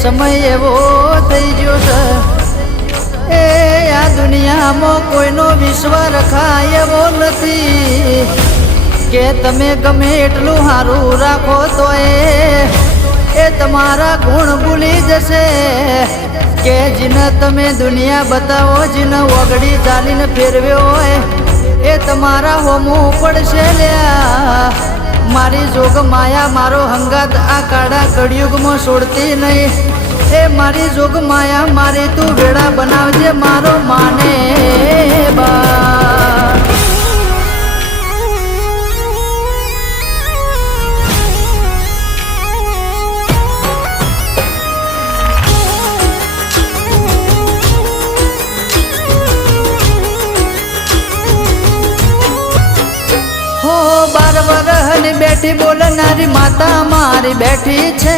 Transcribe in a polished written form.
સમય એવો થઈ ગયો છે એ આ દુનિયામાં કોઈનો વિશ્વાસ રખાય એવો નથી કે તમે ગમે એટલું સારું રાખો તો એ તમારા ગુણ ભૂલી જશે કે જેને તમે દુનિયા બતાવો જેને વગડી ચાલીને ફેરવ્યો હોય એ તમારા હોમું પડશે લ્યા મારી જોગ માયા મારો હંગાત આ કાળા કળિયુગમાં છોડતી નહીં એ મારી જોગ માયા મારી તું વેળા બનાવજે મારો માને બા હો 12 વર્ષની બેઠી બોલનારી માતા મારી બેઠી છે